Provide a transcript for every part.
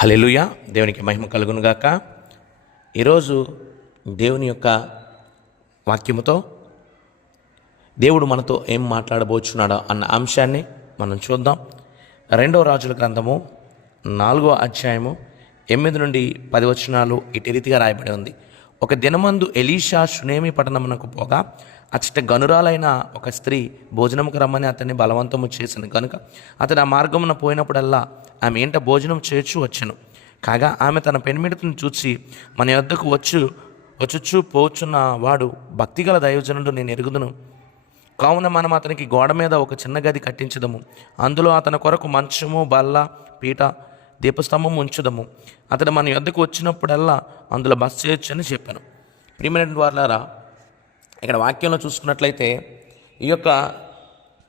హల్లెలూయా. దేవునికి మహిమ కలుగును గాక. ఈరోజు దేవుని యొక్క వాక్యముతో దేవుడు మనతో ఏం మాట్లాడబోచున్నాడో అన్న అంశాన్ని మనం చూద్దాం. 2వ రాజుల గ్రంథము 4వ అధ్యాయము 8 నుండి 10 వచనాలు ఇటు రీతిగా రాయబడి ఉంది. ఒక దినమందు ఎలీషా షునేమి పట్టణమునకు పోగా అచ్చట గనురాలైన ఒక స్త్రీ భోజనముకు రమ్మని అతన్ని బలవంతము చేసింది కనుక అతడు ఆ మార్గమున పోయినప్పుడల్లా ఆమె ఏంట భోజనం చేర్చు వచ్చెను. కాగా ఆమె తన పెనిమిటిని చూసి మన యొద్దకు వచ్చుచు పోచున్న వాడు భక్తిగల దైవజనుడు నేను ఎరుగుదును, కావున మనం అతనికి గోడ మీద ఒక చిన్న గది కట్టించదము, అందులో అతని కొరకు మంచము, బల్ల, పీట, దీపస్తంభం ఉంచుదము, అతడు మన యొద్దకు వచ్చినప్పుడల్లా అందులో బస చేయొచ్చు అని చెప్పాను. ప్రియమైన వారులారా, ఇక్కడ వాక్యంలో చూసుకున్నట్లయితే ఈ యొక్క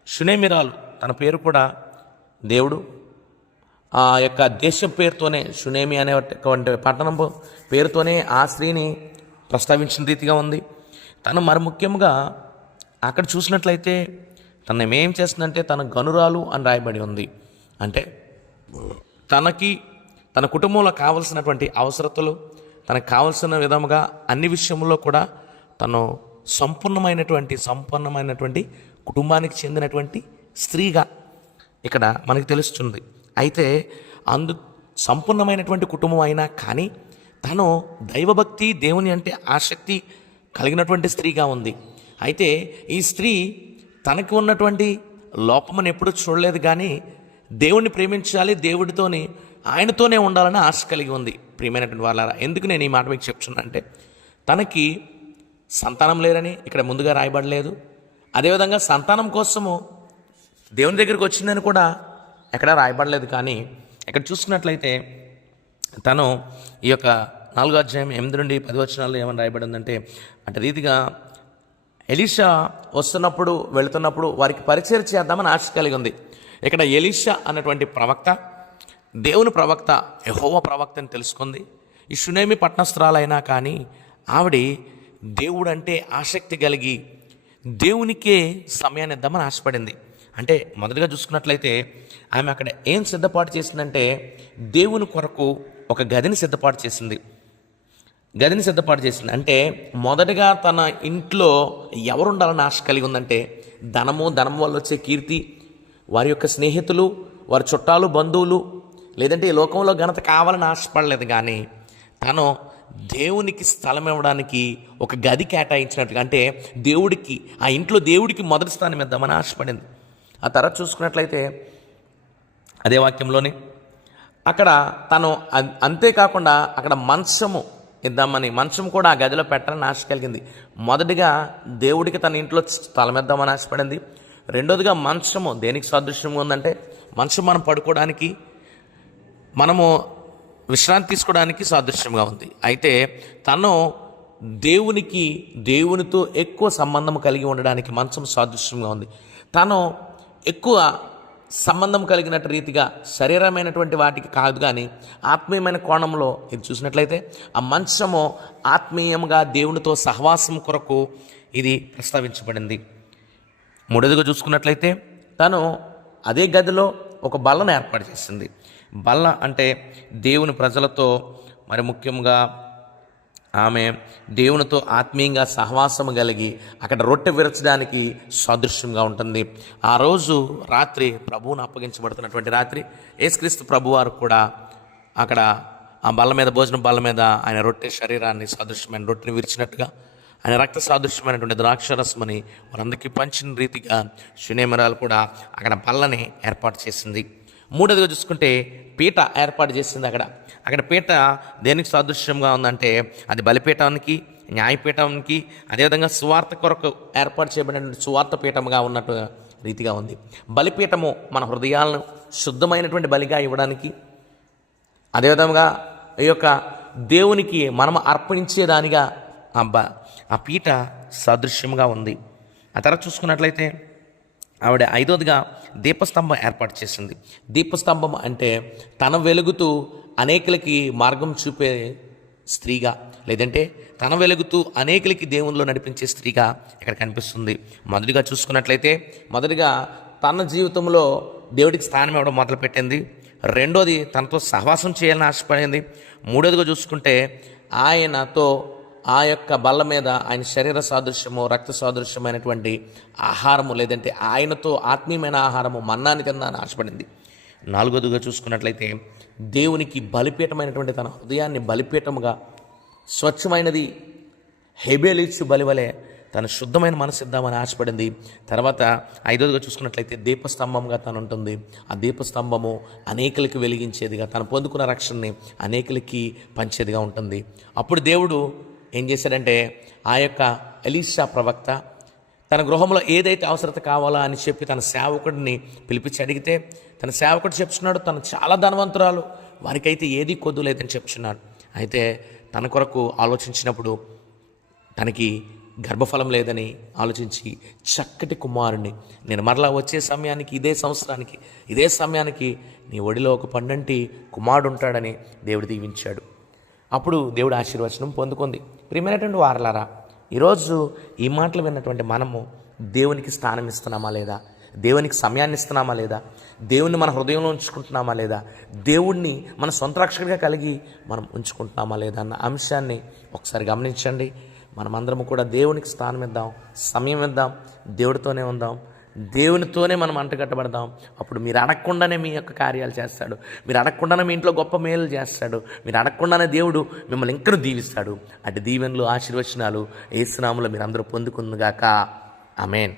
షునేమిరాలు తన పేరు కూడా దేవుడు ఆ యొక్క దేశం పేరుతోనే షునేమి అనేటువంటి పట్టణం పేరుతోనే ఆ స్త్రీని ప్రస్తావించిన రీతిగా ఉంది. తను మరి ముఖ్యంగా అక్కడ చూసినట్లయితే తను ఏం చేస్తుందంటే తన గనురాలు అని రాయబడి ఉంది. అంటే తనకి తన కుటుంబంలో కావలసినటువంటి అవసరతలు తనకు కావలసిన విధముగా అన్ని విషయంలో కూడా తను సంపన్నమైనటువంటి కుటుంబానికి చెందినటువంటి స్త్రీగా ఇక్కడ మనకి తెలుస్తుంది. అయితే సంపూర్ణమైనటువంటి కుటుంబం అయినా కానీ తను దైవభక్తి, దేవుని అంటే ఆసక్తి కలిగినటువంటి స్త్రీగా ఉంది. అయితే ఈ స్త్రీ తనకు ఉన్నటువంటి లోపమని ఎప్పుడూ చూడలేదు, కానీ దేవుణ్ణి ప్రేమించాలి, దేవుడితోని ఆయనతోనే ఉండాలని ఆశ కలిగి ఉంది. ప్రియమైనటువంటి వాళ్ళారా, ఎందుకు నేను ఈ మాట మీకు చెప్తున్నా అంటే తనకి సంతానం లేరని ఇక్కడ ముందుగా రాయబడలేదు. అదేవిధంగా సంతానం కోసము దేవుని దగ్గరికి వచ్చిందని కూడా ఎక్కడ రాయబడలేదు. కానీ ఇక్కడ చూసుకున్నట్లయితే తను ఈ యొక్క 4వ అధ్యాయం 8 నుండి 10 వచనాల్లో ఏమని రాయబడి ఉందంటే, అంటే రీతిగా ఎలీషా వస్తున్నప్పుడు వెళుతున్నప్పుడు వారికి పరిచయం చేద్దామని ఆశ కలిగి ఉంది. ఇక్కడ ఎలీషా అన్నటువంటి ప్రవక్త దేవుని ప్రవక్త, యెహోవా ప్రవక్త అని తెలుసుకుంది. ఈ షునేమి పట్టణస్థురాలైనా కానీ ఆవిడ దేవుడు అంటే ఆసక్తి కలిగి దేవునికే సమయాన్ని ఇద్దామని ఆశపడింది. అంటే మొదటిగా చూసుకున్నట్లయితే ఆమె అక్కడ ఏం సిద్ధపాటు చేసిందంటే దేవుని కొరకు ఒక గదిని సిద్ధపాటు చేసింది. అంటే మొదటగా తన ఇంట్లో ఎవరు ఉండాలని ఆశ కలిగి ఉందంటే ధనం వల్ల వచ్చే కీర్తి, వారి యొక్క స్నేహితులు, వారి చుట్టాలు, బంధువులు, లేదంటే ఈ లోకంలో ఘనత కావాలని ఆశపడలేదు. కానీ తను దేవునికి స్థలం ఇవ్వడానికి ఒక గది కేటాయించినట్టుగా, అంటే దేవుడికి ఆ ఇంట్లో దేవుడికి మొదటి స్థానం ఇద్దామని ఆశపడింది. ఆ తర్వాత చూసుకున్నట్లయితే అదే వాక్యంలోనే అక్కడ తను అంతేకాకుండా అక్కడ మంచము ఇద్దామని, మంచం కూడా ఆ గదిలో పెట్టాలని ఆశ కలిగింది. మొదటిగా దేవుడికి తన ఇంట్లో స్థలం ఇద్దామని ఆశపడింది. రెండోదిగా మంచము దేనికి సాదృశ్యంగా ఉందంటే మంచం మనం పడుకోవడానికి, మనము విశ్రాంతి తీసుకోవడానికి సాదృశ్యంగా ఉంది. అయితే తను దేవునితో ఎక్కువ సంబంధం కలిగి ఉండడానికి మంచం సాదృశ్యంగా ఉంది. తను ఎక్కువ సంబంధం కలిగినట్టు రీతిగా శరీరమైనటువంటి వాటికి కాదు, కానీ ఆత్మీయమైన కోణంలో ఇది చూసినట్లయితే ఆ మంచము ఆత్మీయంగా దేవునితో సహవాసం కొరకు ఇది ప్రస్తావించబడింది. మూడోదిగా చూసుకున్నట్లయితే తను అదే గదిలో ఒక బల్లను ఏర్పాటు చేసింది. బల్ల అంటే దేవుని ప్రజలతో, మరి ముఖ్యంగా ఆమె దేవునితో ఆత్మీయంగా సహవాసము కలిగి అక్కడ రొట్టె విరచడానికి సాదృశ్యంగా ఉంటుంది. ఆ రోజు రాత్రి ప్రభువును అప్పగించబడుతున్నటువంటి రాత్రి యేసుక్రీస్తు ప్రభువారు కూడా అక్కడ ఆ బల్ల మీద, భోజనం బల్ల మీద ఆయన రొట్టె శరీరాన్ని సాదృశ్యమైన రొట్టెని విరిచినట్టుగా ఆయన రక్త సాదృశ్యమైనటువంటి ద్రాక్షరసమని వారందరికీ పంచిన రీతిగా షునేమిరాలు కూడా అక్కడ బల్లని ఏర్పాటు చేసింది. మూడోదిగా చూసుకుంటే పీట ఏర్పాటు చేసింది. అక్కడ పీట దేనికి సాదృశ్యంగా ఉందంటే అది బలిపీఠానికి, న్యాయపీఠానికి, అదేవిధంగా సువార్త కొరకు ఏర్పాటు చేయబడిన సువార్త పీఠముగా ఉన్నట్టు రీతిగా ఉంది. బలిపీఠము మన హృదయాలను శుద్ధమైనటువంటి బలిగా ఇవ్వడానికి, అదేవిధంగా ఈ యొక్క దేవునికి మనం అర్పణించేదానిగా ఆ పీట సాదృశ్యంగా ఉంది. ఆ తర్వాత చూసుకున్నట్లయితే ఆవిడ 5వదిగా దీపస్తంభం ఏర్పాటు చేసింది. దీపస్తంభం అంటే తన వెలుగుతూ అనేకులకి మార్గం చూపే స్త్రీగా, లేదంటే తన వెలుగుతూ అనేకులకి దేవునిలో నడిపించే స్త్రీగా ఇక్కడ కనిపిస్తుంది. మొదటిగా చూసుకున్నట్లయితే తన జీవితంలో దేవుడికి స్థానం ఇవ్వడం మొదలుపెట్టింది. రెండోది తనతో సహవాసం చేయాలని ఆశపడింది. మూడోదిగా చూసుకుంటే ఆయనతో ఆ యొక్క బల్ల మీద ఆయన శరీర సాదృశ్యము రక్త సాదృశ్యమైనటువంటి ఆహారము, లేదంటే ఆయనతో ఆత్మీయమైన ఆహారము మన్నాని తిందాలని ఆశపడింది. నాలుగోదిగా చూసుకున్నట్లయితే దేవునికి బలిపీఠమైనటువంటి తన హృదయాన్ని బలిపీఠముగా స్వచ్ఛమైనది హెబేలిచ్చు బలివలే తన శుద్ధమైన మనసు ఇద్దామని ఆశపడింది. తర్వాత ఐదోదిగా చూసుకున్నట్లయితే దీపస్తంభంగా తను ఉంటుంది. ఆ దీపస్తంభము అనేకులకి వెలిగించేదిగా, తను పొందుకున్న రక్షణని అనేకులకి పంచేదిగా ఉంటుంది. అప్పుడు దేవుడు ఏం చేశాడంటే ఆ యొక్క ఎలీషా ప్రవక్త తన గృహంలో ఏదైతే అవసరత కావాలో అని చెప్పి తన సేవకుడిని పిలిపించి అడిగితే తన సేవకుడు చెప్తున్నాడు, తను చాలా ధనవంతురాలు, వారికైతే ఏది కొద్దు లేదని చెప్తున్నాడు. అయితే తన కొరకు ఆలోచించినప్పుడు తనకి గర్భఫలం లేదని ఆలోచించి చక్కటి కుమారుణ్ణి, నేను మరలా వచ్చే సమయానికి ఇదే సంవత్సరానికి ఇదే సమయానికి నీ ఒడిలో ఒక పండంటి కుమారుడు ఉంటాడని దేవుడు దీవించాడు. అప్పుడు దేవుడు ఆశీర్వచనం పొందుకుంది. ప్రియమైనటువంటి వారలారా, ఈరోజు ఈ మాటలు విన్నటువంటి మనము దేవునికి స్థానం ఇస్తున్నామా లేదా, దేవునికి సమయాన్ని ఇస్తున్నామా లేదా, దేవుణ్ణి మన హృదయంలో ఉంచుకుంటున్నామా లేదా, దేవుణ్ణి మన సొంత రక్షకుడిగా కలిగి మనం ఉంచుకుంటున్నామా లేదా అన్న అంశాన్ని ఒకసారి గమనించండి. మనమందరము కూడా దేవునికి స్థానం ఇద్దాం, సమయం ఇద్దాం, దేవుడితోనే ఉందాం, దేవునితోనే మనం అంటగట్టబడదాం. అప్పుడు మీరు అడగకుండానే మీ యొక్క కార్యాలు చేస్తాడు, మీరు అడగకుండానే మీ ఇంట్లో గొప్ప మేలు చేస్తాడు, మీరు అడగకుండానే దేవుడు మిమ్మల్ని ఇంకా దీవిస్తాడు. అటు దీవెనలు ఆశీర్వచనాలు యేసు నామములో మీరు అందరూ పొందుకుందుగాక. ఆమేన్.